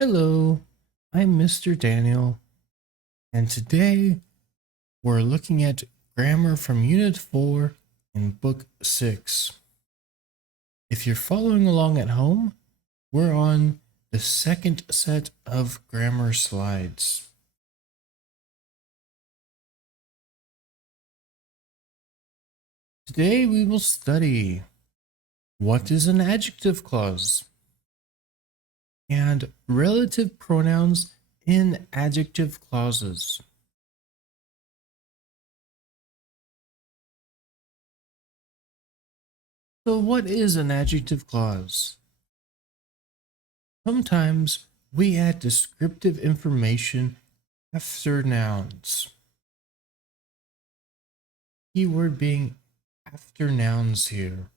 Hello, I'm Mr. Daniel, and today we're looking at grammar from Unit 4 in Book 6. If you're following along at home, we're on the second set of grammar slides. Today we will study what is an adjective clause and relative pronouns in adjective clauses. So what is an adjective clause? Sometimes we add descriptive information after nouns. Keyword being after nouns here.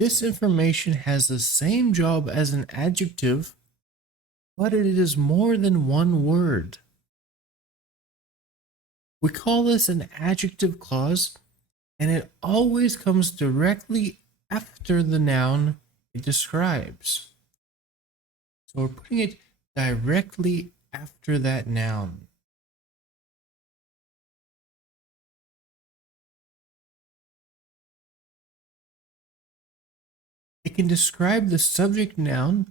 This information has the same job as an adjective, but it is more than one word. We call this an adjective clause, and it always comes directly after the noun it describes. So we're putting it directly after that noun. It can describe the subject noun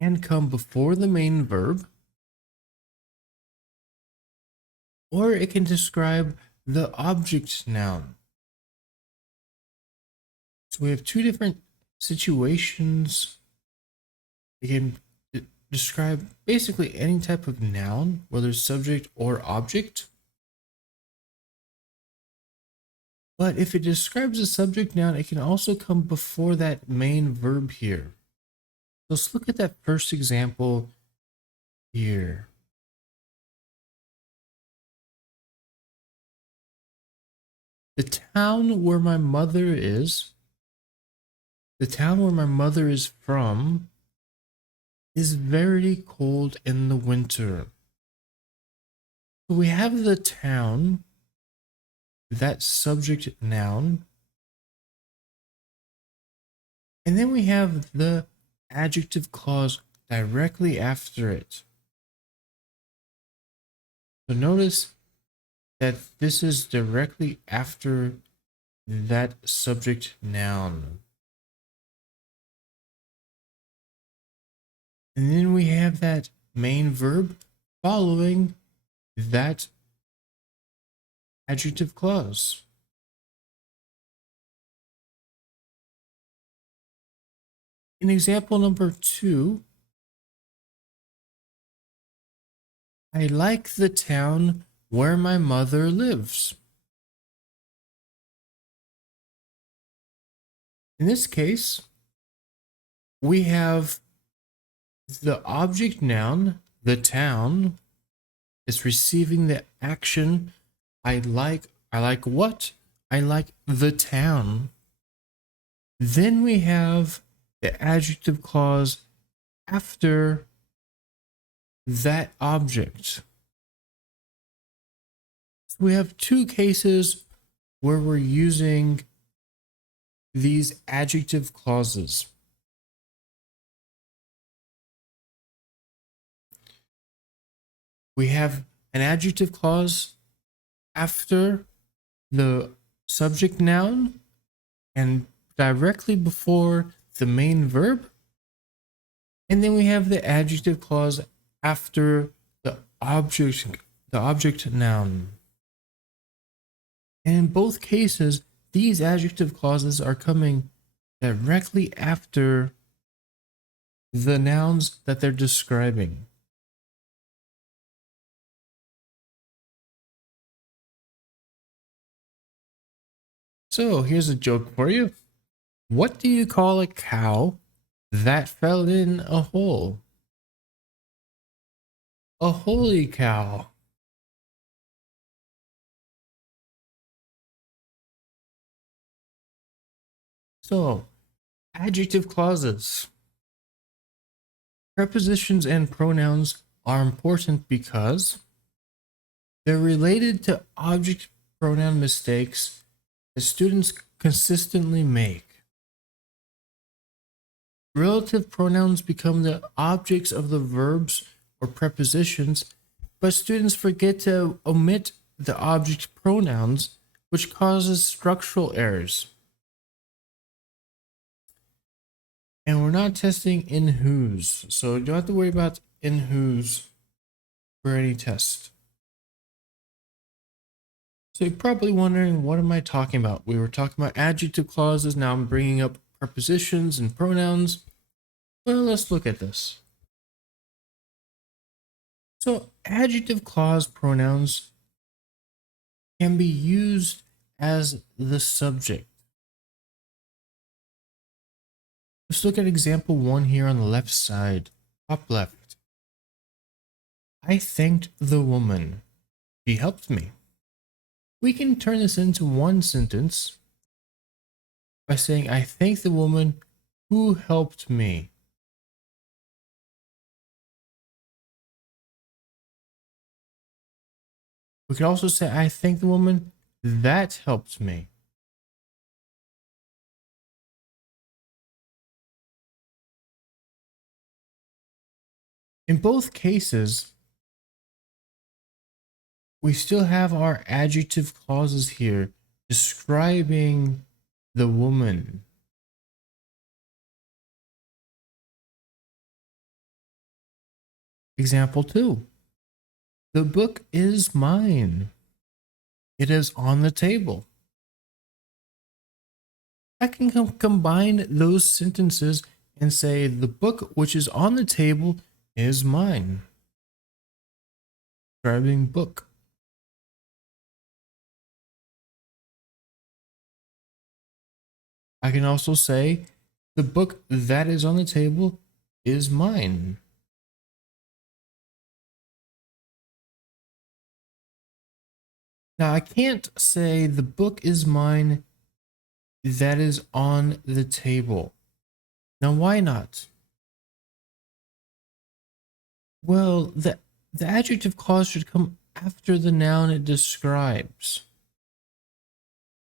and come before the main verb, or it can describe the object noun. So we have two different situations. It can describe basically any type of noun, whether subject or object. But if it describes a subject noun, it can also come before that main verb here. Let's look at that first example here. The town where my mother is from is very cold in the winter. So we have the town, that subject noun, and then we have the adjective clause directly after it. So notice that this is directly after that subject noun. And then we have that main verb following that adjective clause. In example number 2, I like the town where my mother lives. In this case, we have the object noun, the town, is receiving the action I like what? I like the town. Then we have the adjective clause after that object. So we have two cases where we're using these adjective clauses. We have an adjective clause after the subject noun and directly before the main verb. And then we have the adjective clause after the object noun. And in both cases, these adjective clauses are coming directly after the nouns that they're describing. So here's a joke for you. What do you call a cow that fell in a hole? A holy cow. So, adjective clauses. Prepositions and pronouns are important because they're related to object pronoun mistakes that students consistently make. Relative pronouns become the objects of the verbs or prepositions, but students forget to omit the object pronouns, which causes structural errors. And we're not testing in whose, so you don't have to worry about in whose for any test. So you're probably wondering, what am I talking about? We were talking about adjective clauses. Now I'm bringing up prepositions and pronouns. Well, let's look at this. So adjective clause pronouns can be used as the subject. Let's look at example 1 here on the left side, top left. I thanked the woman. She helped me. We can turn this into one sentence by saying, I thank the woman who helped me. We could also say, I thank the woman that helped me. In both cases, we still have our adjective clauses here describing the woman. Example 2. The book is mine. It is on the table. I can combine those sentences and say the book which is on the table is mine. Describing book. I can also say the book that is on the table is mine. Now I can't say the book is mine that is on the table. Now why not? Well, the adjective clause should come after the noun it describes.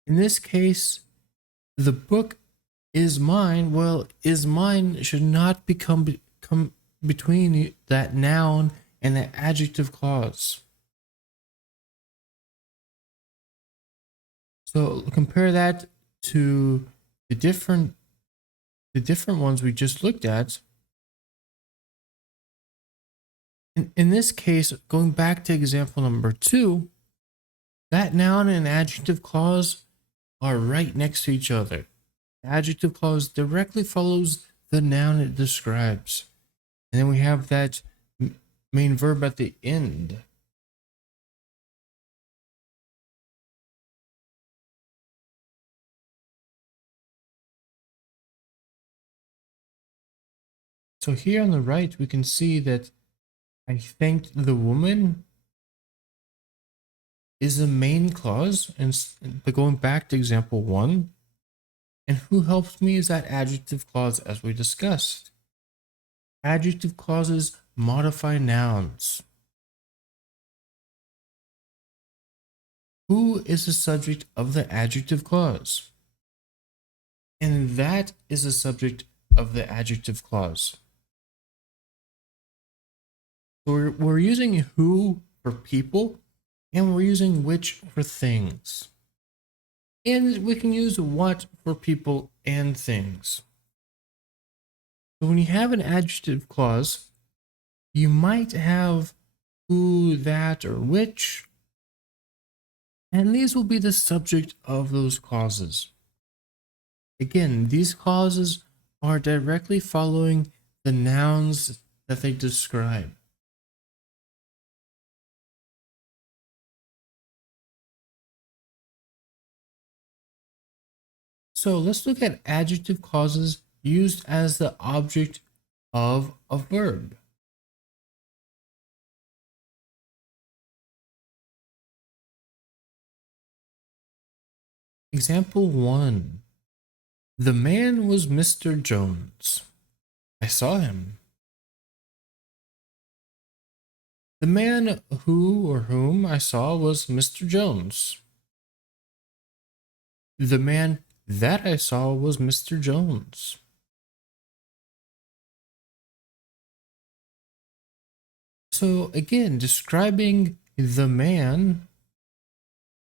In this case, the book is mine. Well, is mine should not come between that noun and that adjective clause. So compare that to the different ones we just looked at. In this case, going back to example number 2, that noun and adjective clause are right next to each other. The adjective clause directly follows the noun it describes. And then we have that main verb at the end. So here on the right, we can see that I thanked the woman is the main clause, but going back to example 1, and who helped me is that adjective clause as we discussed. Adjective clauses modify nouns. Who is the subject of the adjective clause? And that is the subject of the adjective clause. So we're using who for people, and we're using which for things. And we can use what for people and things. So when you have an adjective clause, you might have who, that, or which, and these will be the subject of those clauses. Again, these clauses are directly following the nouns that they describe. So let's look at adjective clauses used as the object of a verb. Example 1. The man was Mr. Jones. I saw him. The man who or whom I saw was Mr. Jones. The man that I saw was Mr. Jones. So again, describing the man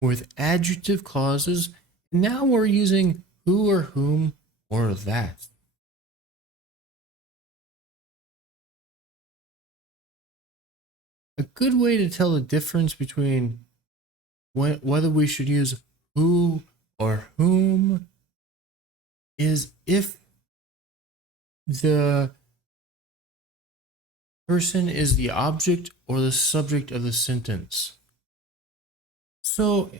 with adjective clauses. Now we're using who or whom or that. A good way to tell the difference between whether we should use who or whom is if the person is the object or the subject of the sentence. So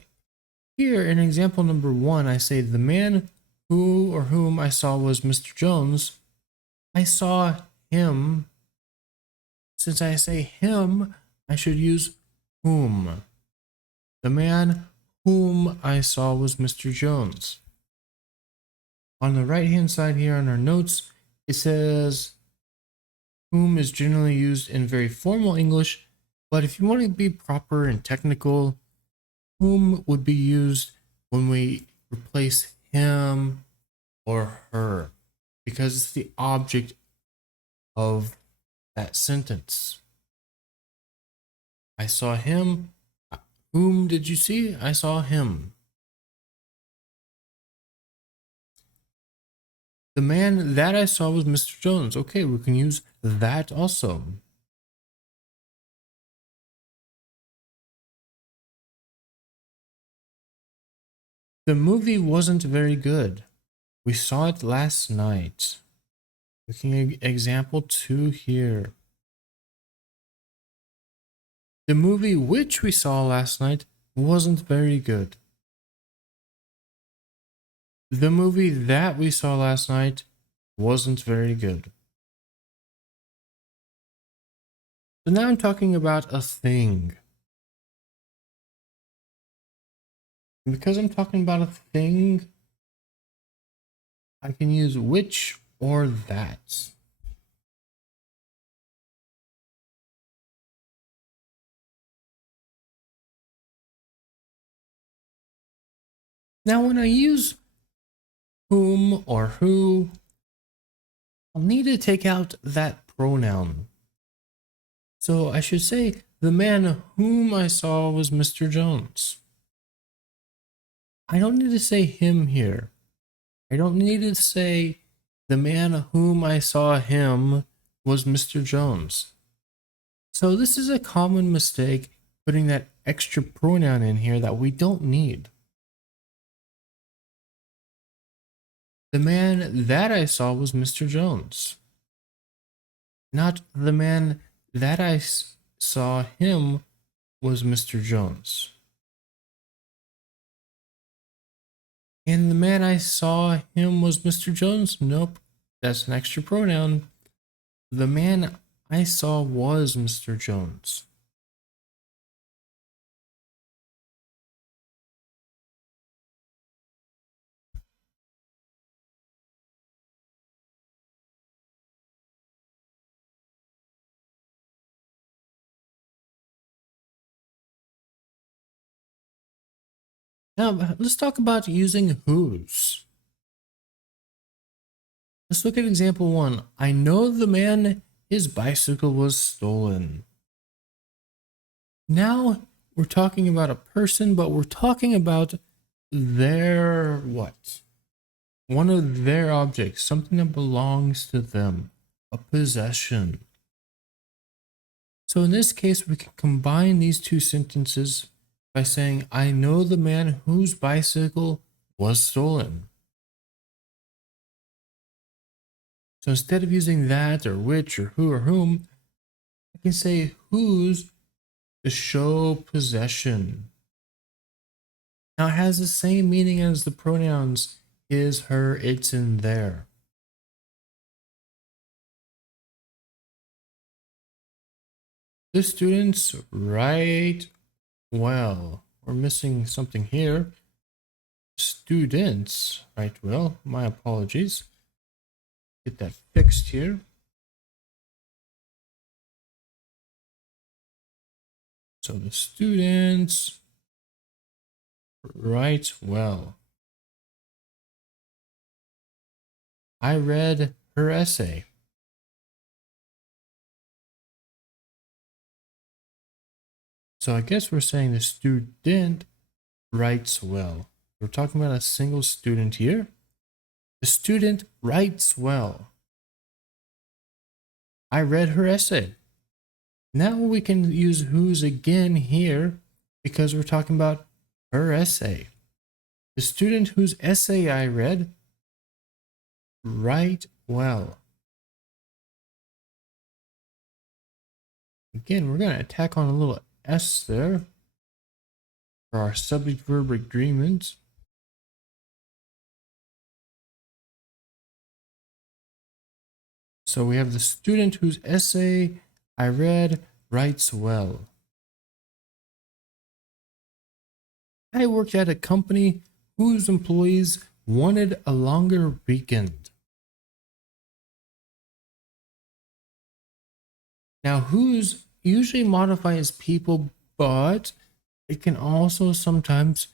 here in example number 1, I say the man who or whom I saw was Mr. Jones. I saw him. Since I say him, I should use whom. The man whom I saw was Mr. Jones. On the right hand side here on our notes, it says whom is generally used in very formal English, but if you want to be proper and technical, whom would be used when we replace him or her, because it's the object of that sentence. I saw him. Whom did you see? I saw him. The man that I saw was Mr. Jones. Okay, we can use that also. The movie wasn't very good. We saw it last night. Looking at example 2 here. The movie which we saw last night wasn't very good. The movie that we saw last night wasn't very good. So now I'm talking about a thing. And because I'm talking about a thing, I can use which or that. Now when I use whom or who, I'll need to take out that pronoun. So I should say the man whom I saw was Mr. Jones. I don't need to say him here. I don't need to say the man whom I saw him was Mr. Jones. So this is a common mistake, putting that extra pronoun in here that we don't need. The man that I saw was Mr. Jones. Not the man that I saw him was Mr. Jones. And the man I saw him was Mr. Jones? Nope, that's an extra pronoun. The man I saw was Mr. Jones. Now, let's talk about using whose. Let's look at example 1. I know the man, his bicycle was stolen. Now we're talking about a person, but we're talking about their what? One of their objects, something that belongs to them, a possession. So in this case, we can combine these two sentences by saying, I know the man whose bicycle was stolen. So instead of using that or which or who or whom, I can say whose to show possession. Now it has the same meaning as the pronouns his, her, its, and their. The students write well. We're missing something here. Students write well. My apologies. Get that fixed here. So the students write well. I read her essay. So I guess we're saying the student writes well. We're talking about a single student here. The student writes well. I read her essay. Now we can use whose again here because we're talking about her essay. The student whose essay I read write well. Again, we're going to tack on a little S there for our subject-verb agreement. So we have the student whose essay I read writes well. I worked at a company whose employees wanted a longer weekend. Now, whose usually modifies people, but it can also sometimes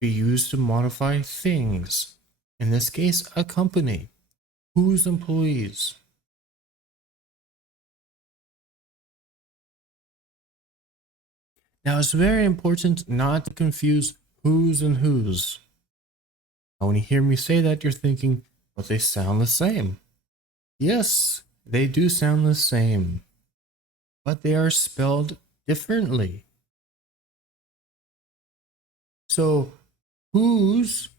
be used to modify things. In this case, a company. Whose employees? Now, it's very important not to confuse whose and whose. Now, when you hear me say that, you're thinking, but they sound the same. Yes, they do sound the same, but they are spelled differently. So, whose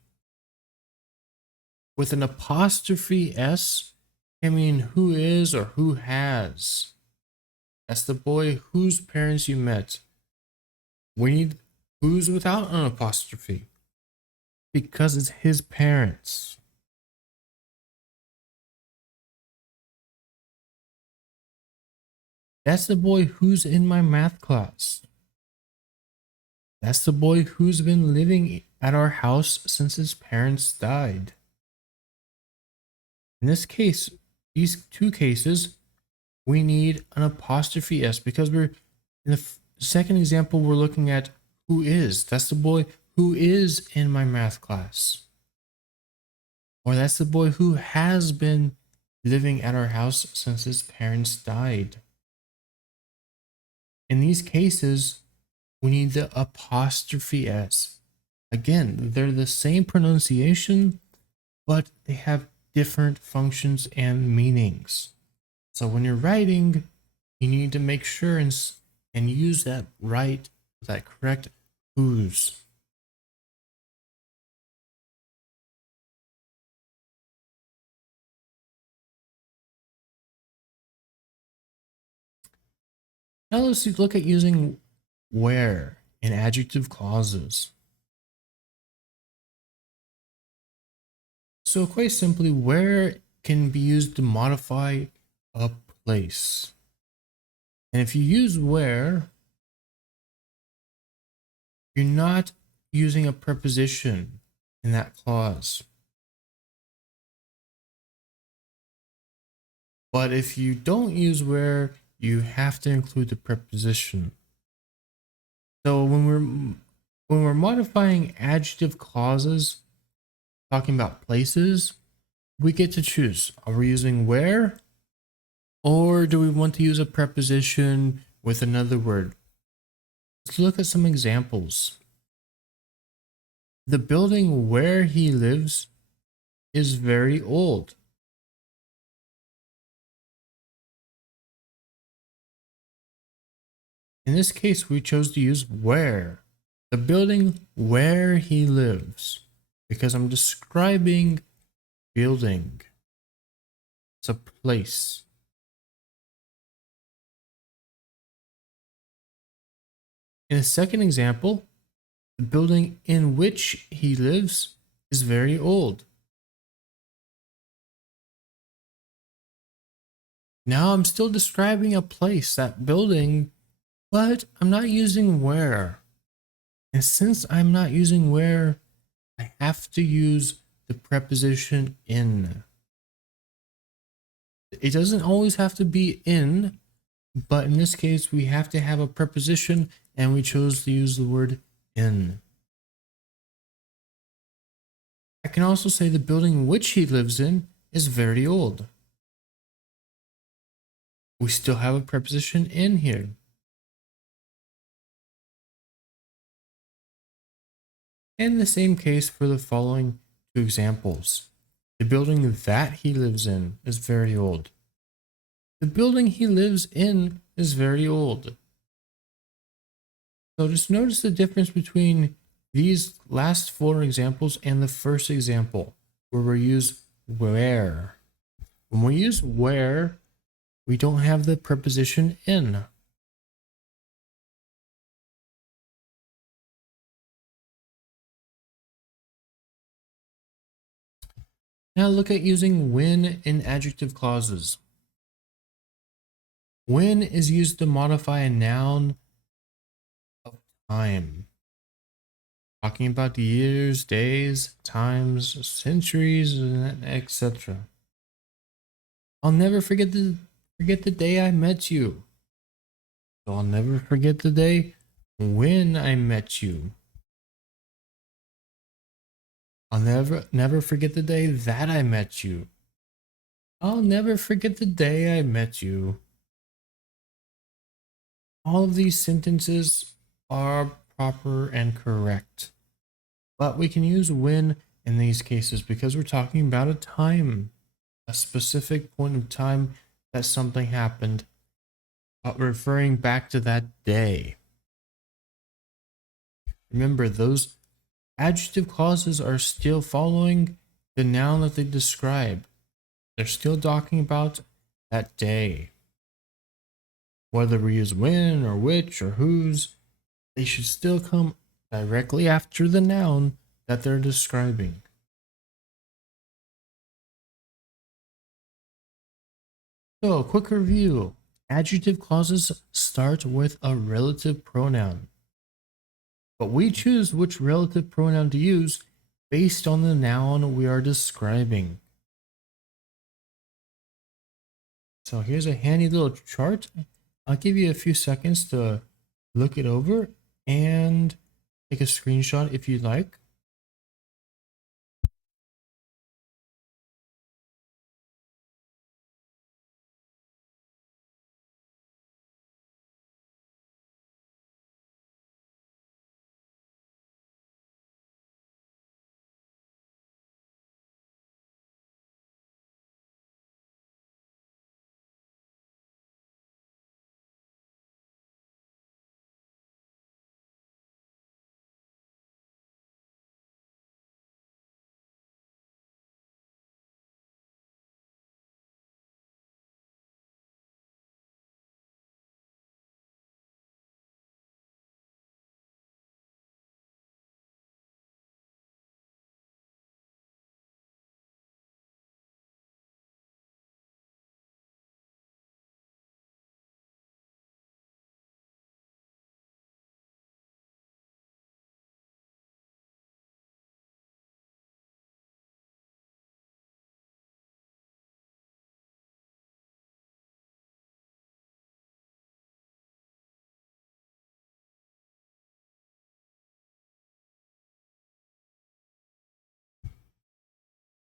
with an apostrophe S can mean who is or who has. That's the boy whose parents you met. We need whose without an apostrophe because it's his parents. That's the boy who's in my math class. That's the boy who's been living at our house since his parents died. In this case, these two cases, we need an apostrophe S because we're in the second example, we're looking at who is. That's the boy who is in my math class. Or that's the boy who has been living at our house since his parents died. In these cases, we need the apostrophe S. Again, they're the same pronunciation, but they have different functions and meanings. So when you're writing, you need to make sure and use that correct whose. Now let's look at using where in adjective clauses. So quite simply, where can be used to modify a place. And if you use where, you're not using a preposition in that clause. But if you don't use where, you have to include the preposition. So when we're modifying adjective clauses, talking about places, we get to choose. Are we using where? Or do we want to use a preposition with another word? Let's look at some examples. The building where he lives is very old. In this case, we chose to use where. The building where he lives, because I'm describing building. It's a place. In the second example, the building in which he lives is very old. Now I'm still describing a place, that building, but I'm not using where. And since I'm not using where, I have to use the preposition in. It doesn't always have to be in, but in this case, we have to have a preposition, and we chose to use the word in. I can also say the building which he lives in is very old. We still have a preposition in here. And the same case for the following two examples. The building that he lives in is very old. The building he lives in is very old. So just notice the difference between these last four examples and the first example, where we use where. When we use where, we don't have the preposition in. Now look at using when in adjective clauses. When is used to modify a noun of time. Talking about the years, days, times, centuries, etc. I'll never forget the day I met you. So I'll never forget the day when I met you. I'll never forget the day that I met you. I'll never forget the day I met you. All of these sentences are proper and correct. But we can use when in these cases because we're talking about a time, a specific point of time that something happened, referring back to that day. Remember, those adjective clauses are still following the noun that they describe. They're still talking about that day. Whether we use when or which or whose, they should still come directly after the noun that they're describing. So, a quick review. Adjective clauses start with a relative pronoun, but we choose which relative pronoun to use based on the noun we are describing. So here's a handy little chart. I'll give you a few seconds to look it over and take a screenshot if you'd like.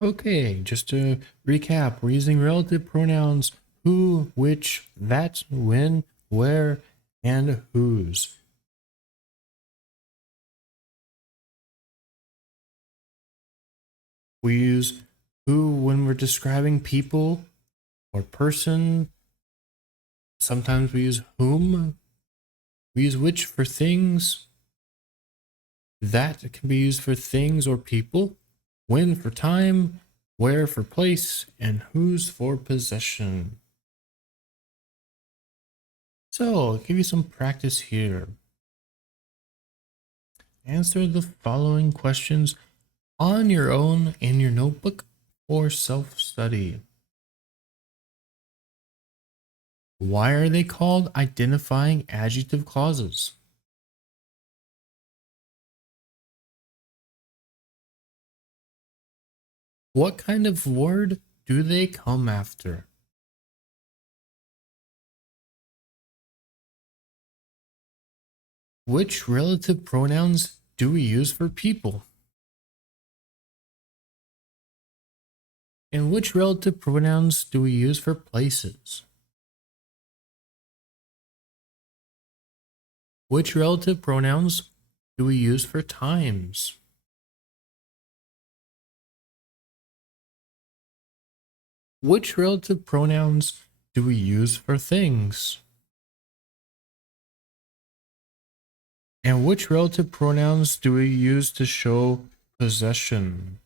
Okay, just to recap, we're using relative pronouns who, which, that, when, where, and whose. We use who when we're describing people or person. Sometimes we use whom. We use which for things. That can be used for things or people. When for time, where for place, and whose for possession. So I'll give you some practice here. Answer the following questions on your own in your notebook for self-study. Why are they called identifying adjective clauses? What kind of word do they come after? Which relative pronouns do we use for people? And which relative pronouns do we use for places? Which relative pronouns do we use for times? Which relative pronouns do we use for things? And which relative pronouns do we use to show possession?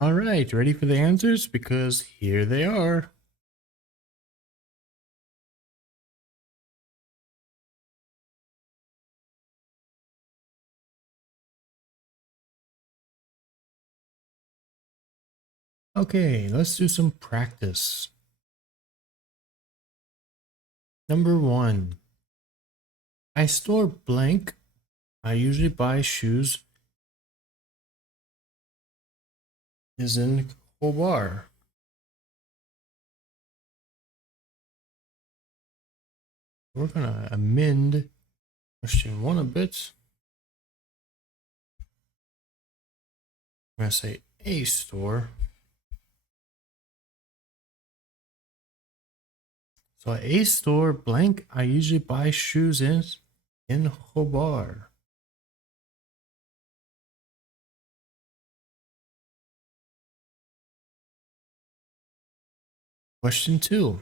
All right, ready for the answers? Because here they are. Okay, let's do some practice. Number 1. I store blank. I usually buy shoes. Is in Khobar. We're gonna amend question 1 a bit. I'm gonna say a store. So a store blank. I usually buy shoes in Khobar. Question 2.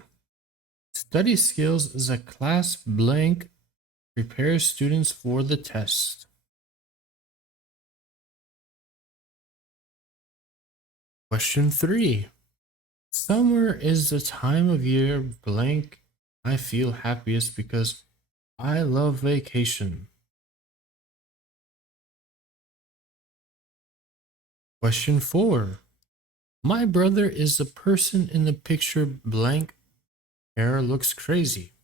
Study skills is a class blank prepares students for the test. Question 3. Summer is the time of year blank I feel happiest because I love vacation. Question 4. My brother is the person in the picture blank hair looks crazy.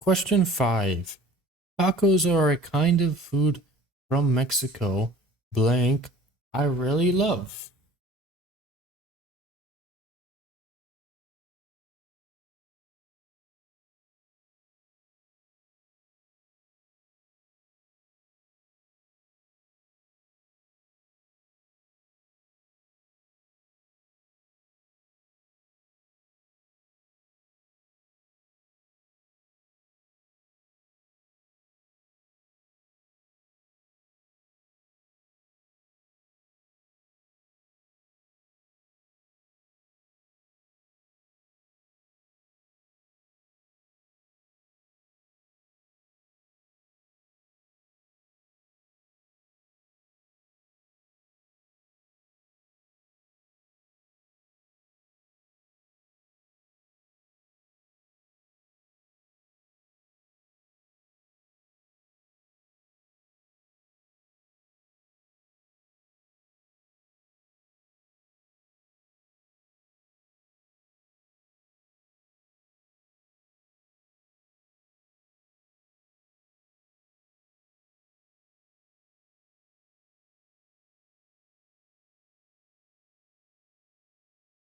Question 5. Tacos are a kind of food from Mexico blank I really love.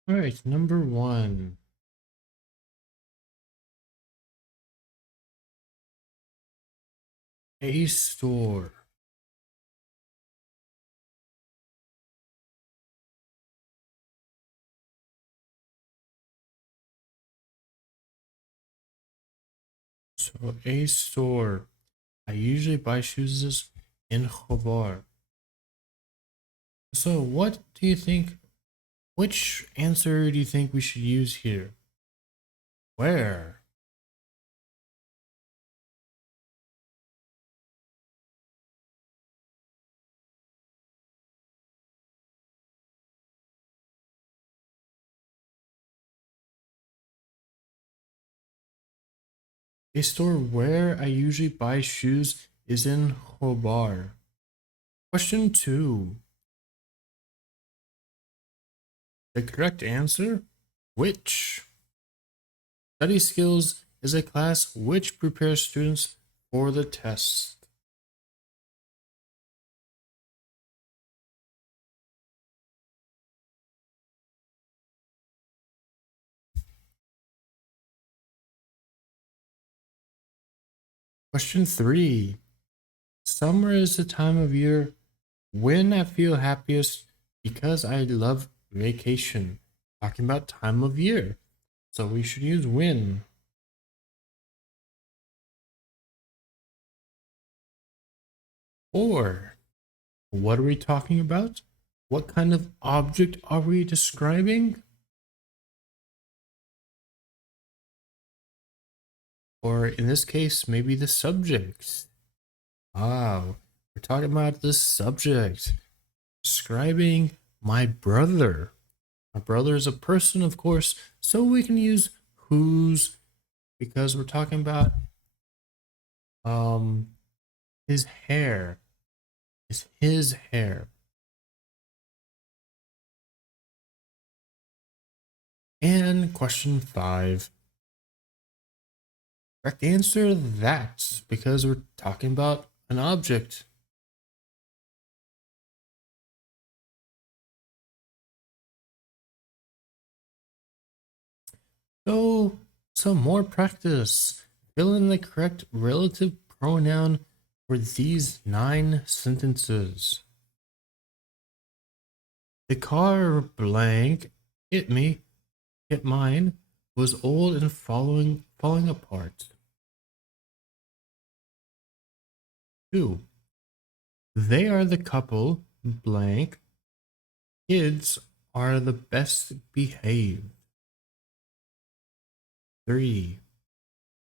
All right, number 1. A store. So a store. I usually buy shoes in Khobar. So what do you think? Which answer do you think we should use here? Where? A store where I usually buy shoes is in Khobar. Question 2. The correct answer? Which? Study skills is a class which prepares students for the test. Question 3. Summer is the time of year when I feel happiest because I love vacation. Talking about time of year. So we should use when. 4. What are we talking about? What kind of object are we describing? Or in this case, maybe the subject. We're talking about the subject. Describing my brother. My brother is a person, of course, so we can use whose because we're talking about his hair. It's his hair. And question 5. Correct answer, that, because we're talking about an object. So, some more practice. Fill in the correct relative pronoun for these 9 sentences. The car blank hit me, hit mine, was old and falling apart. 2. They are the couple blank. Kids are the best behaved. 3.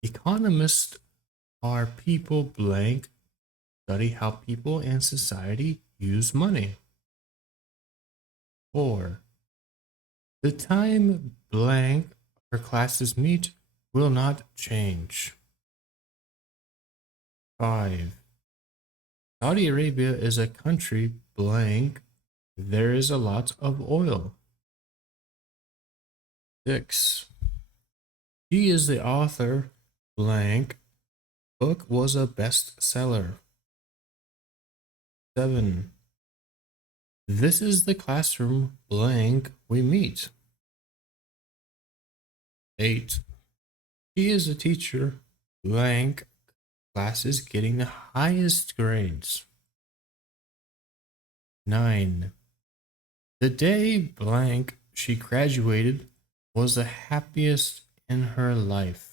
Economists are people blank study how people and society use money. 4. The time blank our classes meet will not change. 5. Saudi Arabia is a country blank. There is a lot of oil. 6. She is the author blank. Book was a bestseller. 7. This is the classroom blank we meet. 8. She is a teacher blank. Class is getting the highest grades. 9. The day blank she graduated was the happiest in her life.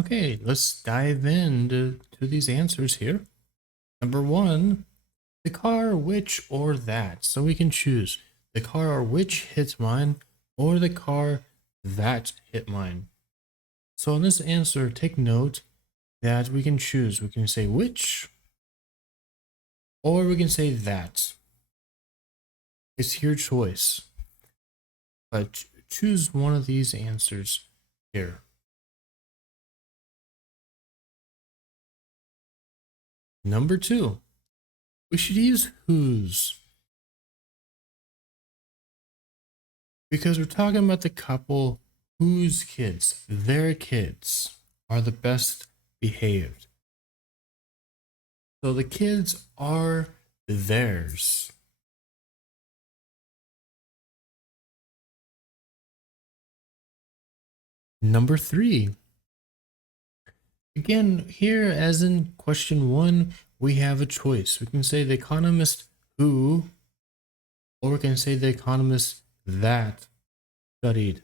Okay, let's dive into these answers here. Number 1, the car which or that. So we can choose the car or which hit mine or the car that hit mine. So on this answer, take note that we can choose. We can say which or we can say that. It's your choice. But choose one of these answers here. Number 2, we should use whose, because we're talking about the couple whose kids, their kids, are the best behaved. So the kids are theirs. Number 3. Again, here as in question 1, we have a choice. We can say the economist who, or we can say the economist that studied.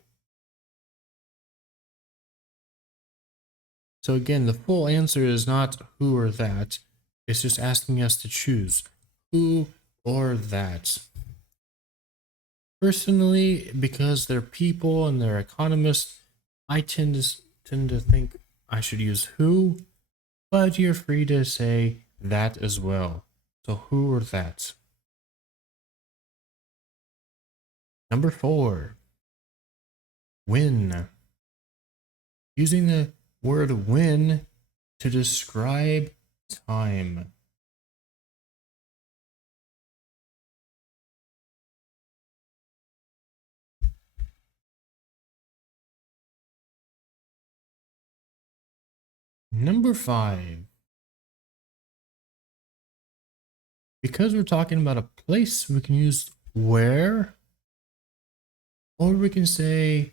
So again, the full answer is not who or that. It's just asking us to choose who or that. Personally, because they're people and they're economists, I tend to think I should use who, but you're free to say that as well. So who or that. Number 4, when. Using the word when to describe time. Number 5. Because we're talking about a place, we can use where, or we can say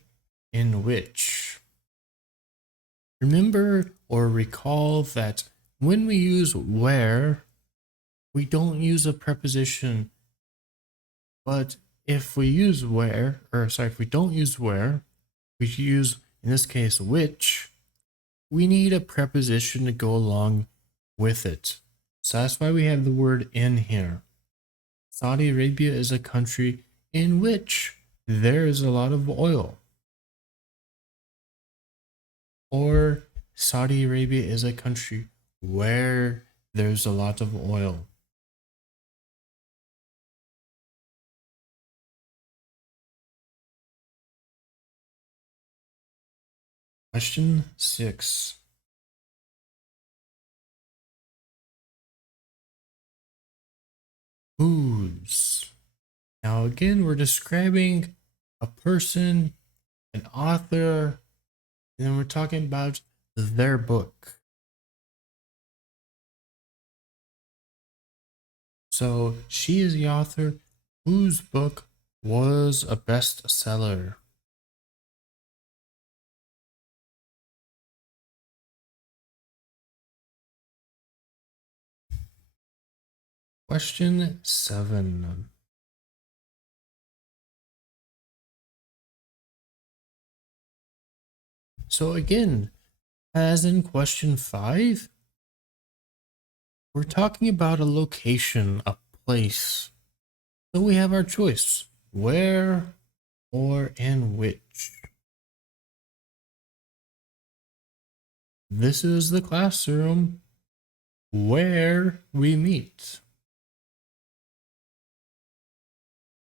in which. Remember or recall that when we use where, we don't use a preposition, but if we use where, if we don't use where, we use, in this case, which, we need a preposition to go along with it. So that's why we have the word in here. Saudi Arabia is a country in which there is a lot of oil. Or Saudi Arabia is a country where there's a lot of oil. Question 6. Whose. Now again, we're describing a person, an author, and then we're talking about their book. So she is the author whose book was a bestseller. Question 7. So again, as in question 5, we're talking about a location, a place. So we have our choice, where or in which. This is the classroom where we meet.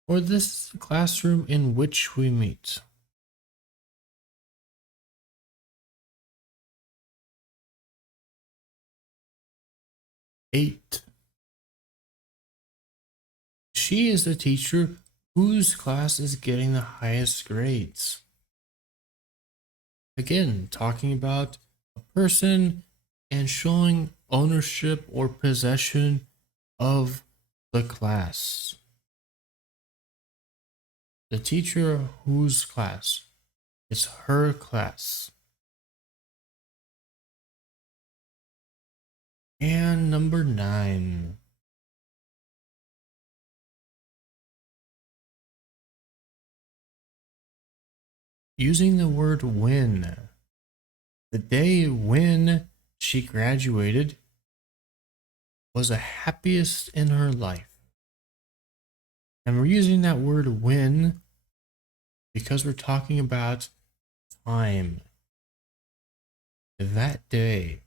Or this is the classroom in which we meet. Eight. She is the teacher whose class is getting the highest grades. Again, talking about a person and showing ownership or possession of the class. The teacher whose class? It's her class. And number 9. Using the word when. The day when she graduated was the happiest in her life. And we're using that word when because we're talking about time. That day.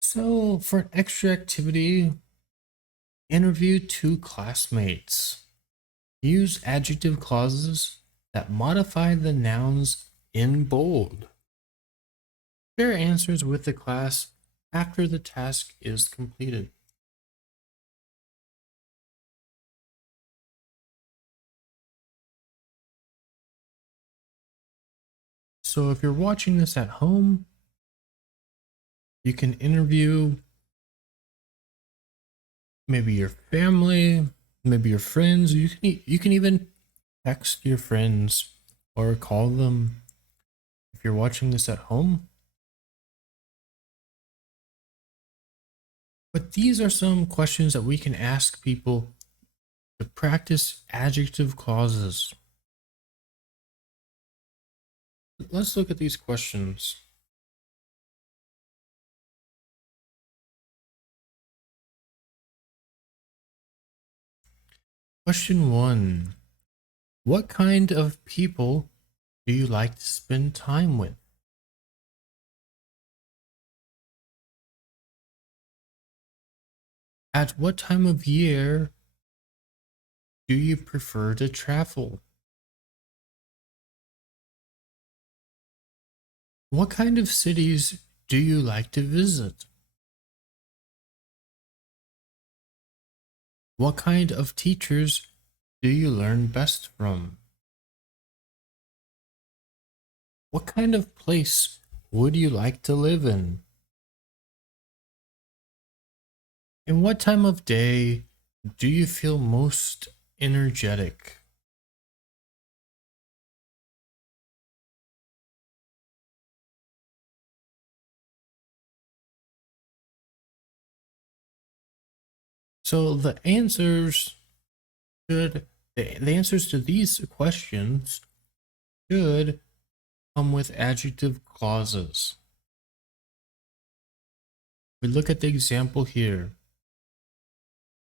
So for an extra activity, interview 2 classmates. Use adjective clauses that modify the nouns in bold. Share answers with the class after the task is completed. So if you're watching this at home, you can interview maybe your family, maybe your friends. You can even text your friends or call them if you're watching this at home. But these are some questions that we can ask people to practice adjective clauses. Let's look at these questions. Question 1. What kind of people do you like to spend time with? At what time of year do you prefer to travel? What kind of cities do you like to visit? What kind of teachers do you learn best from? What kind of place would you like to live in? And what time of day do you feel most energetic? So the answers to these questions should come with adjective clauses. We look at the example here.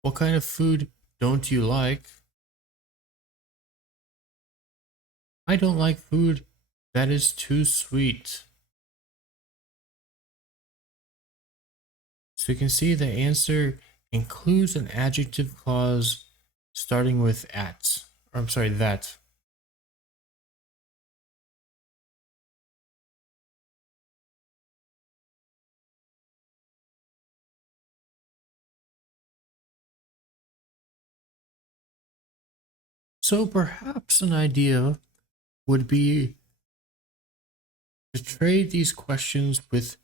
What kind of food don't you like? I don't like food that is too sweet. So you can see the answer includes an adjective clause starting with at, or I'm sorry, that. So perhaps an idea would be to trade these questions with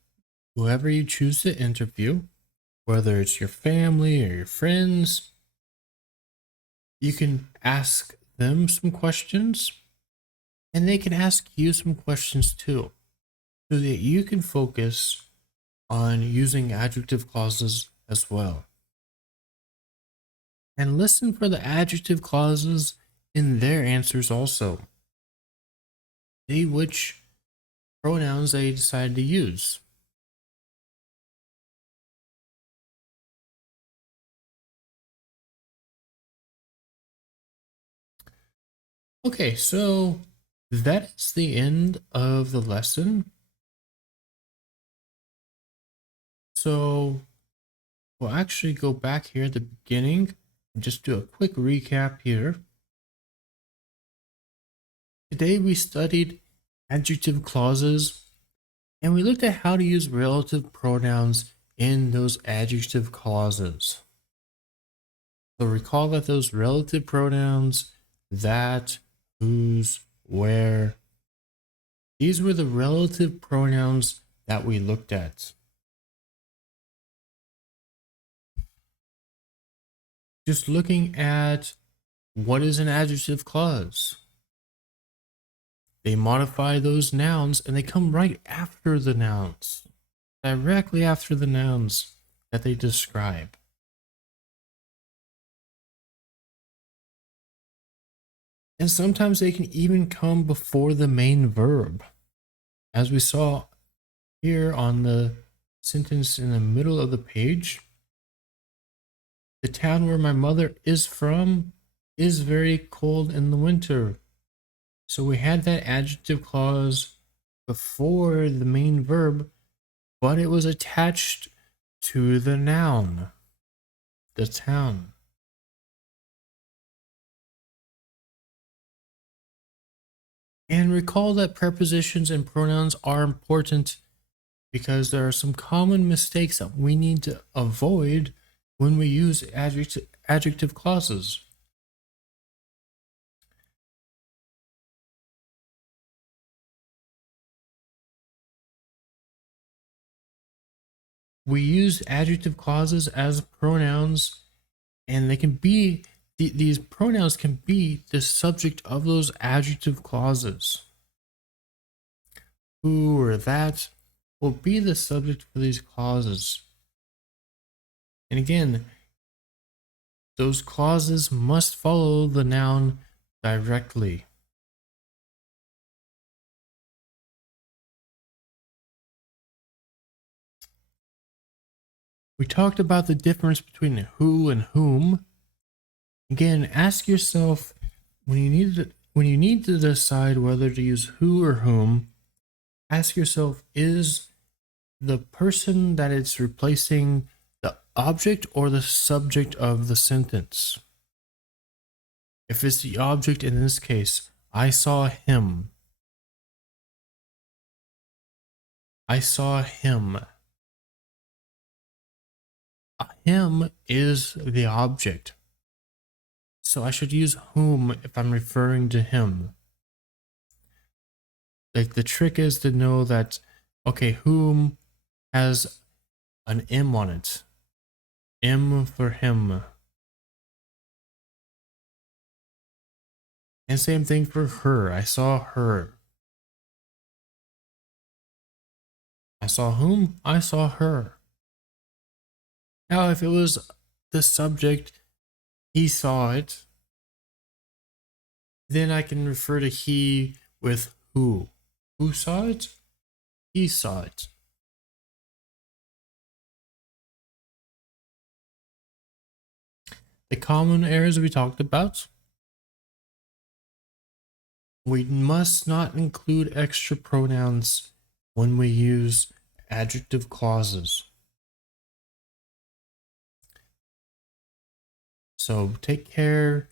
whoever you choose to interview, whether it's your family or your friends. You can ask them some questions, and they can ask you some questions too, so that you can focus on using adjective clauses as well. And listen for the adjective clauses in their answers also. See which pronouns they decide to use. Okay, so that is the end of the lesson. So we'll actually go back here at the beginning and just do a quick recap here. Today we studied adjective clauses and we looked at how to use relative pronouns in those adjective clauses. So recall that those relative pronouns, that, whose, where, these were the relative pronouns that we looked at. Just looking at what is an adjective clause. They modify those nouns and they come right after the nouns, directly after the nouns that they describe. And sometimes they can even come before the main verb, as we saw here on the sentence in the middle of the page. The town where my mother is from is very cold in the winter. So we had that adjective clause before the main verb, but it was attached to the noun, the town. And recall that prepositions and pronouns are important because there are some common mistakes that we need to avoid when we use adjective clauses. We use adjective clauses as pronouns, and they can be, these pronouns can be the subject of those adjective clauses. Who or that will be the subject for these clauses. And again, those clauses must follow the noun directly. We talked about the difference between who and whom. Again, ask yourself when you need to decide whether to use who or whom, ask yourself, is the person that it's replacing the object or the subject of the sentence? If it's the object, in this case, I saw him. I saw him. Him is the object. So I should use whom if I'm referring to him. Like, the trick is to know that, okay, whom has an M on it. M for him. And same thing for her. I saw her. I saw whom? I saw her. Now, if it was the subject, he saw it, then I can refer to he with who. Who saw it? He saw it. The common errors we talked about. We must not include extra pronouns when we use adjective clauses. So take care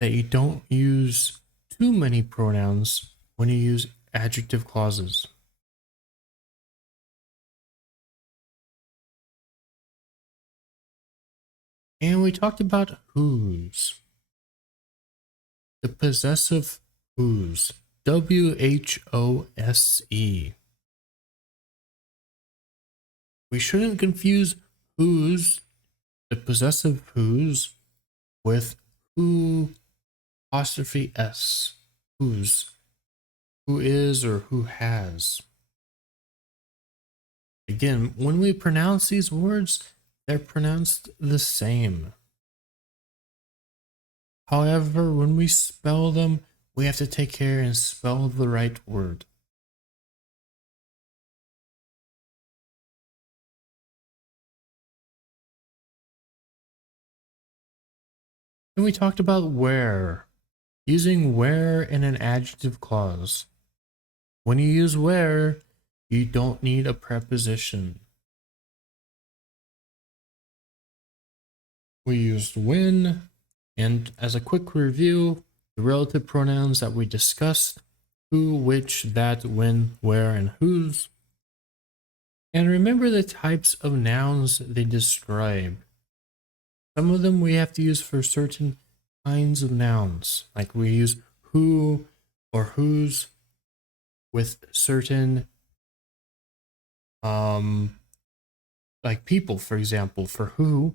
that you don't use too many pronouns when you use adjective clauses. And we talked about whose. The possessive whose. W-H-O-S-E. We shouldn't confuse whose, the possessive whose, with who apostrophe S. Whose. Who is or who has. Again, when we pronounce these words, they're pronounced the same. However, when we spell them, we have to take care and spell the right word. And we talked about where, using where in an adjective clause. When you use where, you don't need a preposition. We used when, and as a quick review, the relative pronouns that we discussed: who, which, that, when, where, and whose. And remember the types of nouns they describe. Some of them we have to use for certain kinds of nouns, like we use who or whose with certain, like people, for example, for who,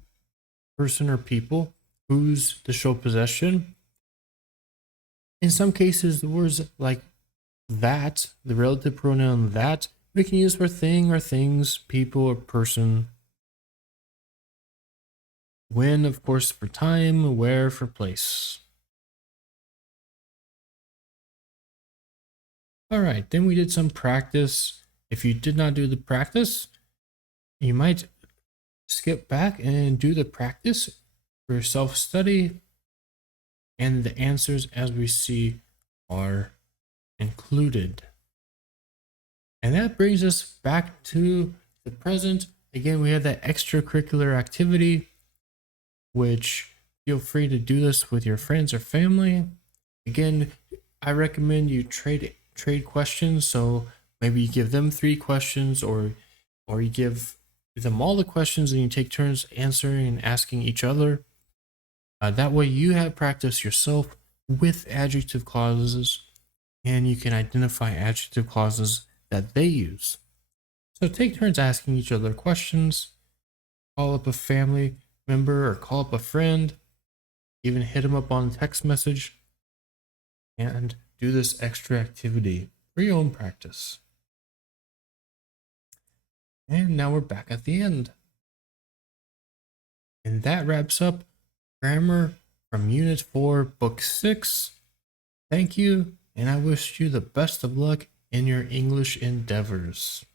person or people, whose to show possession. In some cases, the words like that, the relative pronoun that, we can use for thing or things, people or person. When, of course, for time, where for place. All right, then we did some practice. If you did not do the practice, you might skip back and do the practice for self-study, and the answers, as we see, are included. And that brings us back to the present. Again, we have that extracurricular activity, which feel free to do this with your friends or family. Again, I recommend you trade questions. So maybe you give them 3 questions, or you give them all the questions and you take turns answering and asking each other. That way you have practice yourself with adjective clauses, and you can identify adjective clauses that they use. So take turns asking each other questions. Call up a family member or call up a friend. Even hit them up on text message. And do this extra activity for your own practice. And now we're back at the end. And that wraps up grammar from Unit 4, Book 6. Thank you, and I wish you the best of luck in your English endeavors.